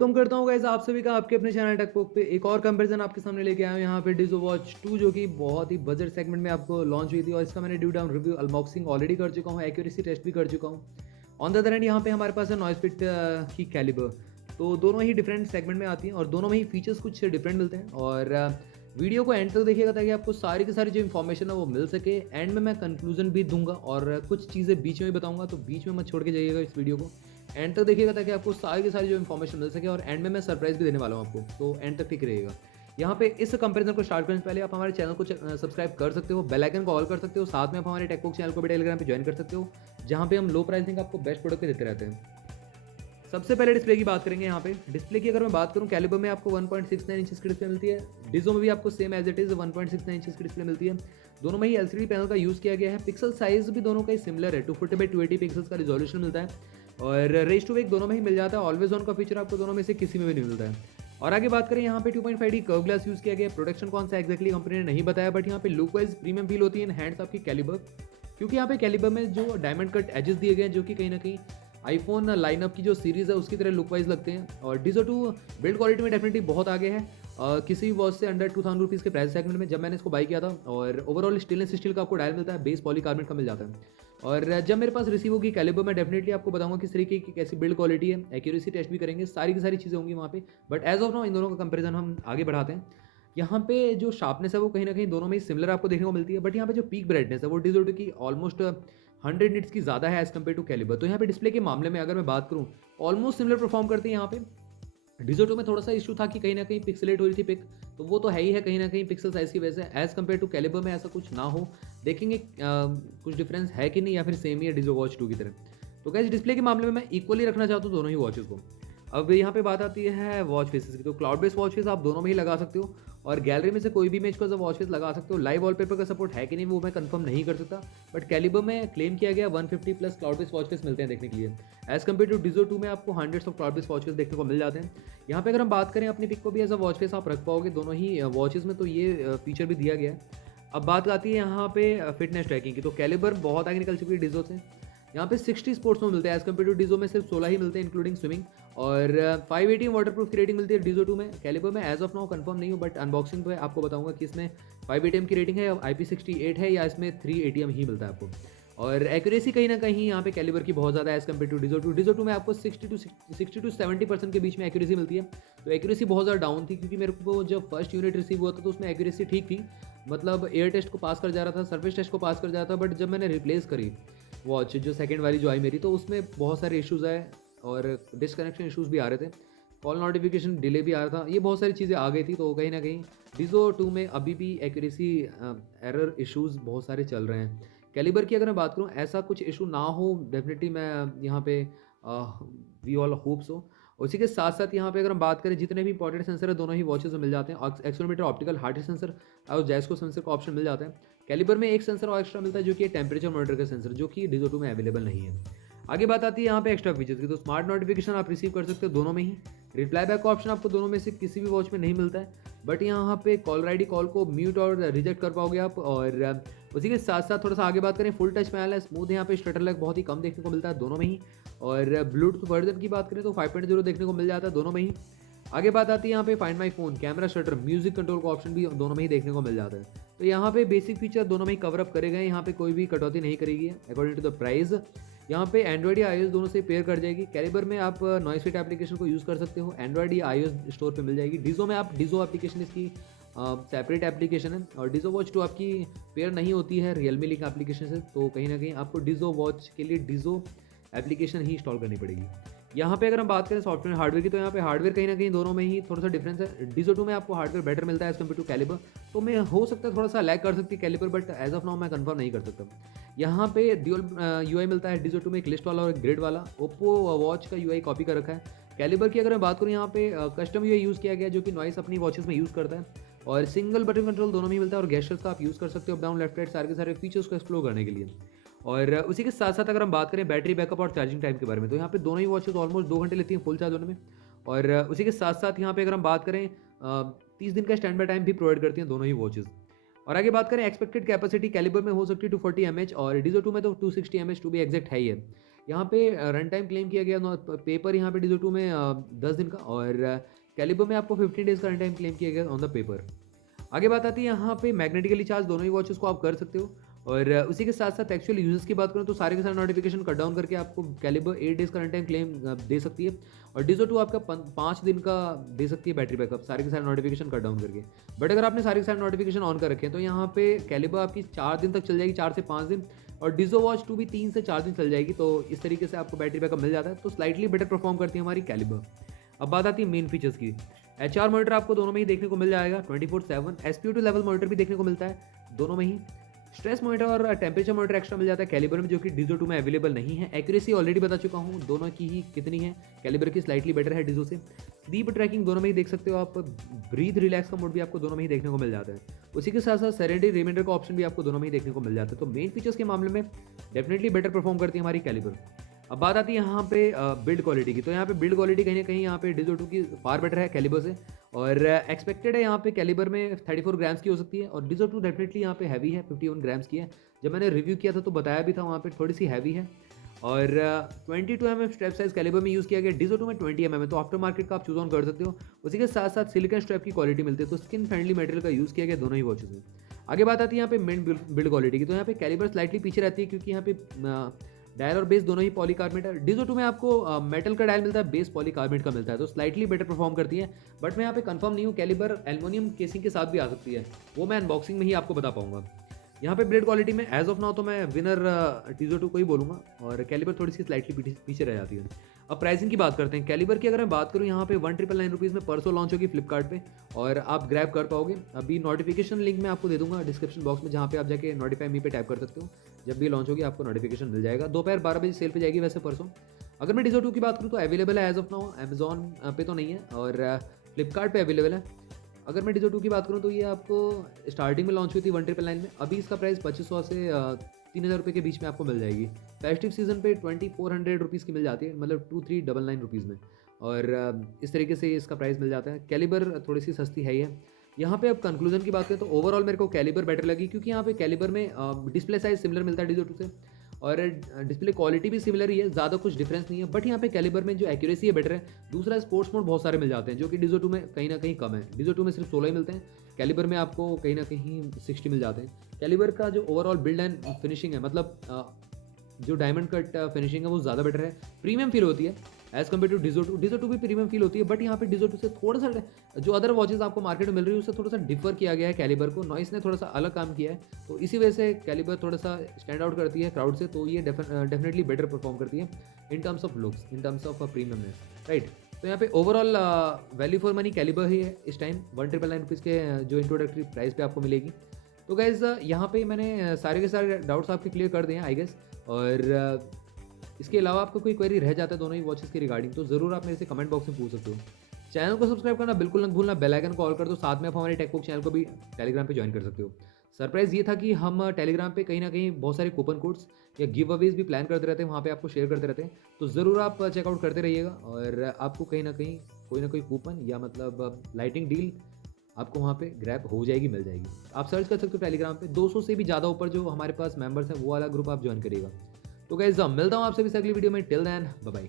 Welcome करता हूँ guys आप सभी का आपके अपने चैनल टेकपोक पे एक और कंपैरिजन आपके सामने लेके आया हूँ। यहाँ पे डिजो वॉच 2 जो कि बहुत ही बजट सेगमेंट में आपको लॉन्च हुई थी और इसका मैंने due down review unboxing already कर चुका हूँ, एक्यूरेसी टेस्ट भी कर चुका हूँ। ऑन द अदर एंड यहाँ पे हमारे पास है नॉइस फिट की कैलिबर। तो दोनों ही डिफरेंट सेगमेंट में आती हैं और दोनों में ही फीचर्स कुछ डिफरेंट मिलते हैं। और वीडियो को एंड तक देखिएगा ताकि आपको सारी की सारी जो इन्फॉर्मेशन है वो मिल सके। एंड में मैं कंक्लूजन भी दूंगा और कुछ चीज़ें बीच में भी बताऊंगा, तो बीच में मत छोड़ के जाइएगा इस वीडियो को। एंड तक देखिएगा ताकि आपको सारी की सारी जो इन्फॉर्मेशन मिल सके और एंड में मैं सरप्राइज भी देने वाला हूँ आपको, तो एंड तक ठीक रहेगा। यहाँ पे इस कंपैरिजन को स्टार्ट करने से पहले आप हमारे चैनल को सब्सक्राइब कर सकते हो, बेल आइकन को ऑल कर सकते हो, साथ में आप हमारे टेकबुक चैनल को भी टेलीग्राम पे ज्वाइन कर सकते हो, जहाँ पे हम लो प्राइसिंग आपको बेस्ट प्रोडक्ट देते रहते हैं। सबसे पहले डिस्प्ले की बात करेंगे। यहाँ पे डिस्प्ले की अगर मैं बात करूँ, कैलिबर में आपको 1.69 इंचेस की डिस्प्ले मिलती है। डिजो में भी आपको same as it is 1.69 inches की डिस्प्ले मिलती है। दोनों में ही एलसीडी पैनल का यूज़ किया गया है। पिक्सल साइज भी दोनों का ही सिमिलर है, 240x280 पिक्सल्स का रिजोल्यूशन मिलता है और रेस टू वेक दोनों में ही मिल जाता है। ऑलवेज ऑन का फीचर आपको दोनों में से किसी में भी नहीं मिलता है। और आगे बात करें, यहाँ पे 2.5D कर्व ग्लास यूज़ किया गया है। प्रोटेक्शन कौन सा एक्जैक्टली कंपनी ने नहीं बताया, बट यहाँ पे लुक वाइज प्रीमियम फील होती है इन हैंड्स आपकी कैलिबर, क्योंकि यहाँ पे कैलिबर में जो डायमंड कट एजेस दिए गए हैं जो कि कहीं ना कहीं आईफोन लाइनअप की जो सीरीज़ है उसकी तरह लुक वाइज लगते हैं। और डिजो 2 बिल्ड क्वालिटी में डेफिनेटली बहुत आगे है किसी भी वॉच से अंडर 2000 रुपीज़ के प्राइस सेगमेंट में जब मैंने इसको बाई किया था। और ओवरऑल स्टेनलेस स्टील का आपको डायल मिलता है, बेस पॉलीकार्बोनेट का मिल जाता है। और जब मेरे पास रिसीव होगी कैलिबर, मैं डेफिनेटली आपको बताऊंगा किस तरीके की कैसी बिल्ड क्वालिटी है, एक्यूरेसी टेस्ट भी करेंगे, सारी की सारी चीज़ें होंगी वहाँ पे। बट एज ऑफ नाउ इन दोनों का कंपेरिजन हम आगे बढ़ाते हैं। यहाँ पे जो शार्पनेस है वो कहीं ना कहीं दोनों में ही सिमिलर आपको देखने को मिलती है, बट यहाँ पे जो पीक ब्राइटनेस है वो डिजो 2 की ऑलमोस्ट 100 निट्स की ज़्यादा है एज कम्पेयर टू कैलिबर। तो यहाँ पे डिस्प्ले के मामले में अगर मैं बात करूँ, ऑलमोस्ट सिमिलर परफॉर्म करते हैं। यहाँ पे डिजो 2 में थोड़ा सा इशू था कि कहीं ना कहीं पिक्सलेट हो रही थी पिक, तो वो तो है ही है कहीं ना कहीं पिक्सल साइज की वजह से। एज कम्पेयर टू कैलिबर में ऐसा कुछ ना हो, देखेंगे कुछ डिफरेंस है कि नहीं या फिर सेम ही है डिजो वॉच 2 की तरह। तो गाइस डिस्प्ले के मामले में मैं इक्वली रखना चाहता हूँ दोनों ही वॉचेस को। अब यहाँ पे बात आती है वॉच फेसेस की, तो क्लाउड बेस्ड वॉच फेस आप दोनों में ही लगा सकते हो और गैलरी में से कोई भी इमेज को वॉच फेस लगा सकते हो। लाइव वॉलपेपर का सपोर्ट है कि नहीं वो मैं कंफर्म नहीं कर सकता, बट कैलिबर में क्लेम किया गया 150 plus cloud based watch face मिलते हैं देखने के लिए। एज कम्पेयर टू डिजो 2 में आपको hundreds of cloud based watch face देखने को मिल जाते हैं। यहाँ पे अगर हम बात करें अपनी पिक को भी एज अ वॉच फेस आप रख पाओगे दोनों ही वॉचेस में, तो ये फीचर भी दिया गया है। अब बात आती है यहाँ पे फिटनेस ट्रैकिंग की, तो कैलिबर बहुत आगे निकल चुकी है डिजो से। यहाँ पे 60 स्पोर्ट्स में मिलते हैं, एज कम्पेयर टू डिजो में सिर्फ 16 ही मिलते हैं इंक्लूडिंग स्विमिंग। और 580 वाटर प्रूफ की रेटिंग मिलती है डिजो 2 में। कैलिबर में एज ऑफ नाउ कंफर्म नहीं हूँ, बट अनबॉक्सिंग पे आपको बताऊंगा कि इसमें 5 ATM की रेटिंग है या IP68 है या इसमें 3 ATM ही मिलता है आपको। और एक्यूरेसी कहीं ना कहीं यहाँ पे कैलिबर की बहुत ज़्यादा है एज कम्पेयर टू डिजो 2। डिजो 2 में आपको 60 टू 70% के बीच में एक्यूरेसी मिलती है, तो एक्यूरेसी बहुत ज़्यादा डाउन थी, क्योंकि मेरे को जब फर्स्ट यूनिट रिसीव हुआ था तो उसमें एक्यूरेसी ठीक थी, मतलब एयर टेस्ट को पास कर जा रहा था, सर्फेस टेस्ट को पास कर जा रहा था। बट जब मैंने रिप्लेस करी वॉच जो सेकंड वाली जो आई मेरी, तो उसमें बहुत सारे इश्यूज़ आए और डिसकनेक्शन इश्यूज़ भी आ रहे थे, कॉल नोटिफिकेशन डिले भी आ रहा था, ये बहुत सारी चीज़ें आ गई थी। तो कहीं ना कहीं डिजो 2 में अभी भी एक्यूरेसी एरर इश्यूज़ बहुत सारे चल रहे हैं। कैलिबर की अगर मैं बात करूँ, ऐसा कुछ इशू ना हो डेफिनेटली मैं यहाँ पे वी ऑल होप सो। उसी के साथ साथ यहाँ पे अगर हम बात करें, जितने भी इंपॉर्टेंट सेंसर है दोनों ही वॉचेस में मिल जाते हैं। Accelerometer, optical heart rate sensor और जैस्को सेंसर का ऑप्शन मिल जाता है। कैलिबर में एक सेंसर और एक्स्ट्रा मिलता है जो कि टेम्परेचर मॉनिटर का सेंसर, जो कि डिजो 2 में अवेलेबल नहीं है। आगे बात आती है यहाँ पे एक्स्ट्रा फीचर्स की, तो स्मार्ट नोटिफिकेशन आप रिसीव कर सकते हो दोनों में ही। रिप्लाई बैक का ऑप्शन आपको दोनों में से किसी भी वॉच में नहीं मिलता है, बट यहाँ पे कॉलर आईडी कॉल को म्यूट और रिजेक्ट कर पाओगे आप। और उसी के साथ साथ थोड़ा सा आगे बात करें, फुल टच पैनल है, स्मूथ है, यहाँ पे स्टटर लैग बहुत ही कम देखने को मिलता है दोनों में ही। और ब्लूटूथ वर्जन की बात करें तो 5.0 देखने को मिल जाता है दोनों में ही। आगे बात आती है यहाँ पे find my phone, camera shutter, music control का ऑप्शन भी दोनों में ही देखने को मिल जाता है। तो यहाँ पे बेसिक फीचर दोनों में ही कवर अप करे गए, यहाँ पे कोई भी कटौती नहीं करेगी अकॉर्डिंग टू द प्राइस। यहाँ पे एंड्रॉइड या iOS दोनों से पेयर कर जाएगी। कैलिबर में आप नॉइस फिट एप्लीकेशन को यूज़ कर सकते हो, एंड्रॉइड या iOS स्टोर पे मिल जाएगी। डिजो में आप डिजो एप्लीकेशन इसकी सेपरेट एप्लीकेशन है, और डिजो वॉच 2 आपकी पेयर नहीं होती है रियलमी लिंक एप्लीकेशन से, तो कहीं ना कहीं आपको डिजो वॉच के लिए डिजो एप्लीकेशन ही इंस्टॉल करनी पड़ेगी। यहाँ पे अगर हम बात करें सॉफ्टवेयर हार्डवेयर की, तो यहाँ पे हार्डवेयर कहीं ना कहीं दोनों में ही थोड़ा सा डिफरेंस है। डिजो 2 में आपको हार्डवेयर बेटर मिलता है एज कम्पेयर टू कैलिबर, तो मैं हो सकता है थोड़ा सा लैग कर सकती है Caliber, but as of now मैं कंफर्म नहीं कर सकता। यहाँ पे ड्यूअल यूआई मिलता है डिजो 2 में, एक लिस्ट वाला और एक ग्रिड वाला। ओप्पो वॉच का यूआई कॉपी कर रखा है। कैलिबर की अगर मैं बात करूँ, यहाँ पे कस्टम यूआई यूज़ किया गया जो कि नॉइस अपनी वॉचेस में यूज़ करता है, और सिंगल बटन कंट्रोल दोनों में ही मिलता है, और गेस्टर्स का आप यूज़ कर सकते हो अप डाउन लेफ्ट राइट सारे के सारे फीचर्स को एक्सप्लोर करने के लिए। और उसी के साथ साथ अगर हम बात करें बैटरी बैकअप और चार्जिंग टाइम के बारे में, तो यहाँ पे दोनों ही वॉचेस ऑलमोस्ट 2 घंटे लेती हैं फुल चार्ज होने में। और उसी के साथ साथ यहाँ पे अगर हम बात करें 30 दिन का स्टैंड बाय टाइम भी प्रोवाइड करती हैं दोनों ही वॉचेस। और आगे बात करें एक्सपेक्टेड कैपेसिटी, कैलिबर में हो सकती है 240 mAh और डिजो 2 में तो 260 mAh टू बी एग्जैक्ट है ही है। यहाँ पे रन टाइम क्लेम किया गया पेपर यहाँ पे डिजो 2 में 10 दिन का, और कैलिबर में आपको 15 डेज़ का रन टाइम क्लेम किया गया ऑन द पेपर। आगे बात आती है यहाँ पे मैग्नेटिकली चार्ज दोनों ही वॉचेस को आप कर सकते हो, और उसी के साथ साथ एक्चुअल यूजर्स की बात करूँ तो सारे के सारे नोटिफिकेशन कट डाउन करके आपको कैलिबर 8 डेज़ का रन टाइम क्लेम दे सकती है, और डिजो 2 आपका 5 दिन का दे सकती है बैटरी बैकअप, सारे के सारे नोटिफिकेशन कट डाउन करके। बट अगर आपने सारे के सारे नोटिफिकेशन ऑन कर रखे हैं तो यहाँ पे कैलिबर आपकी 4 दिन तक चल जाएगी, 4 से 5 दिन, और डिजो वॉच 2 भी 3 से 4 दिन चल जाएगी। तो इस तरीके से आपको बैटरी बैकअप मिल जाता है, तो स्लाइटली बेटर परफॉर्म करती है हमारी कैलिबर। अब बात आती है मेन फीचर्स की। HR मॉनिटर आपको दोनों में ही देखने को मिल जाएगा 24/7। SpO2 लेवल मॉनिटर भी देखने को मिलता है दोनों में ही। स्ट्रेस मॉनिटर और टेम्परेचर मॉनिटर एक्स्ट्रा मिल जाता है कैलिबर में, जो कि डिजो 2 में अवेलेबल नहीं है। एक्यूरेसी ऑलरेडी बता चुका हूँ दोनों की ही कितनी है, कैलिबर की स्लाइटली बेटर है डिजो से। स्लीप ट्रैकिंग दोनों में ही देख सकते हो आप। ब्रीथ रिलैक्स का मोड भी आपको दोनों में ही देखने को मिल जाता है। उसी के साथ साथ सेरेनिटी रिमाइंडर का ऑप्शन भी आपको दोनों में ही देखने को मिल जाता है। तो मेन फीचर्स के मामले में डेफिनेटली बेटर परफॉर्म करती है हमारी कैलिबर। अब बात आती है यहाँ पे बिल्ड क्वालिटी की। तो यहाँ पे बिल्ड क्वालिटी कहीं ना कहीं यहाँ पे डिजो 2 की फार बेटर है कैलिबर से, और एक्सपेक्टेड है यहाँ पे कैलिबर में 34 ग्राम्स की हो सकती है, और डिजो 2 डेफिनेटली यहाँ पे हैवी है, 51 ग्राम्स की है। जब मैंने रिव्यू किया था तो बताया भी था वहाँ पे थोड़ी सी हैवी है, और 22 mm स्ट्रैप साइज कैलिबर में यूज़ किया गया, डिजो 2 में 20 mm है, तो आफ्टर मार्केट का आप चूज ऑन कर सकते हो। उसी के साथ साथ सिलिकॉन स्ट्रैप की क्वालिटी मिलती है, तो स्किन फ्रेंडली मटेरियल का यूज़ किया गया दोनों ही वॉचेस में। आगे बात आती है यहाँ पे मेन बिल्ड क्वालिटी की। तो यहाँ पे कैलिबर स्लाइटली पीछे रहती है, क्योंकि यहाँ पे डायल और बेस दोनों ही पॉलीकार्बोनेट है। डिजो 2 में आपको मेटल का डायल मिलता है, बेस पॉलीकार्बोनेट का मिलता है, तो स्लाइटली बेटर परफॉर्म करती है। बट मैं यहाँ पे कंफर्म नहीं हूँ, कैलिबर एल्युमिनियम केसिंग के साथ भी आ सकती है, वो मैं अनबॉक्सिंग में ही आपको बता पाऊंगा। यहाँ पे ब्लेड क्वालिटी में एज ऑफ नाउ तो मैं विनर डिजो 2 को ही बोलूँगा, और कैलिबर थोड़ी सी स्लाइटली पीछे रह जाती है। अब प्राइसिंग की बात करते हैं। कैलिबर की अगर मैं बात करूँ यहाँ पे 1999 रुपीज़ में परसों लॉन्च होगी फ्लिपकार्ट पे, और आप ग्रैब कर पाओगे। अभी नोटिफिकेशन लिंक मैं आपको दे दूंगा डिस्क्रिप्शन बॉक्स में, जहाँ पे आप जाके नोटिफाई मी पे टैप कर सकते हो। जब भी लॉन्च होगी आपको नोटिफिकेशन मिल जाएगा। दोपहर 12 बजे सेल पे जाएगी वैसे परसों। अगर मैं डिजो 2 की बात करूँ तो अवेलेबल है एज ऑफ नाउ, अमेजॉन पे तो नहीं है, और फ्लिपकार्ट पे अवेलेबल है। अगर मैं डिजो 2 की बात करूँ तो ये आपको स्टार्टिंग में लॉन्च हुई थी 1999 में, अभी इसका प्राइस 2500 से 3000 रुपये के बीच में आपको मिल जाएगी। फेस्टिव सीजन पे 2400 रुपीज़ की मिल जाती है, मतलब 2399 रुपीज़ में, और इस तरीके से इसका प्राइस मिल जाता है। कैलिबर थोड़ी सी सस्ती है ही है। यहाँ पे अब कंक्लूजन की बात करें तो ओवरऑल मेरे को कैलिबर बेटर लगी, क्योंकि यहाँ पे कैलिबर में डिस्प्ले साइज सिमिलर मिलता है डिजो 2 से, और डिस्प्ले क्वालिटी भी सिमिलर ही है, ज़्यादा कुछ डिफरेंस नहीं है। बट यहाँ पे कैलिबर में जो एक्यूरेसी है बेटर है। दूसरा स्पोर्ट्स मोड बहुत सारे मिल जाते हैं, जो कि डिजो 2 में कहीं ना कहीं कम है। डिजो 2 में सिर्फ 16 ही मिलते हैं, कैलिबर में आपको कहीं ना कहीं 60 मिल जाते हैं। कैलिबर का जो ओवरऑल बिल्ड एंड फिनिशिंग है, मतलब जो डायमंड कट फिनिशिंग है वो ज़्यादा बेटर है, प्रीमियम फील होती है एज कम्पेयर टू डिजो 2। डिजो 2 भी प्रीमियम फील होती है, बट यहाँ पे डिजो 2 से थोड़ा सा जो अदर वॉचेस आपको मार्केट में मिल रही है उससे थोड़ा सा डिफर किया गया है कैलिबर को। नॉइस ने थोड़ा सा अलग काम किया है, तो इसी वजह से कैलिबर थोड़ा सा स्टैंड आउट करती है क्राउड से। तो ये डेफिनेटली बेटर परफॉर्म करती है in terms of looks, in terms of premiumness, right. तो यहाँ पे overall value for money caliber ही है इस टाइम 1999 रुपीज़ के जो इंट्रोडक्टरी प्राइस पे आपको मिलेगी। तो गाइज यहाँ पे मैंने सारे के सारे डाउट्स आपके क्लियर कर दिए हैं आई गेस, और इसके अलावा आपको कोई क्वेरी रह जाता है दोनों ही वॉचेस के रिगार्डिंग तो ज़रूर आप मेरे से कमेंट बॉक्स में पूछ सकते हो। चैनल को सब्सक्राइब करना बिल्कुल मत भूलना, बेल आइकन को ऑल कर दो। साथ में आप हमारे टेकबुक चैनल को भी टेलीग्राम पे ज्वाइन कर सकते हो। सरप्राइज़ ये था कि हम टेलीग्राम पे कहीं ना कहीं बहुत सारे कूपन कोड्स या गिव अवेज भी प्लान करते रहते हैं, वहाँ पे आपको शेयर करते रहते हैं, तो ज़रूर आप चेकआउट करते रहिएगा, और आपको कहीं ना कोई कूपन या मतलब लाइटिंग डील आपको वहाँ पे ग्रैब हो जाएगी, मिल जाएगी। आप सर्च कर सकते हो टेलीग्राम पे। 200 से भी ज़्यादा ऊपर जो हमारे पास मेंबर्स हैं वो वाला ग्रुप आप ज्वाइन करिएगा। तो गाइस मिलता हूँ आपसे भी अगली वीडियो में। Till then bye bye.